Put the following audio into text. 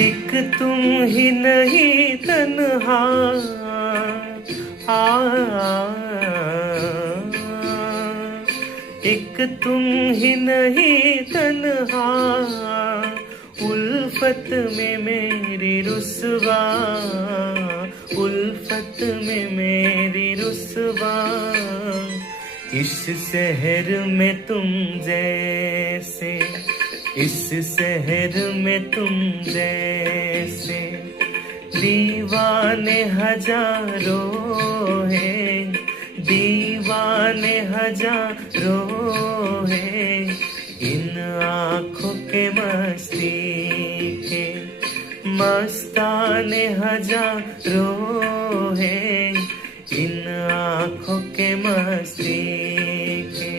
एक तुम ही नहीं तन्हा एक तुम ही नहीं तन्हा उल्फत में मेरी रुसवा उल्फत में मेरी रुसवा इस शहर में तुम जैसे इस शहर में तुम जैसे दीवाने हजारों हैं दीवाने हजारों हैं इन आँखों के मस्ती के मस्ताने हजारों हैं इन आँखों के मस्ती के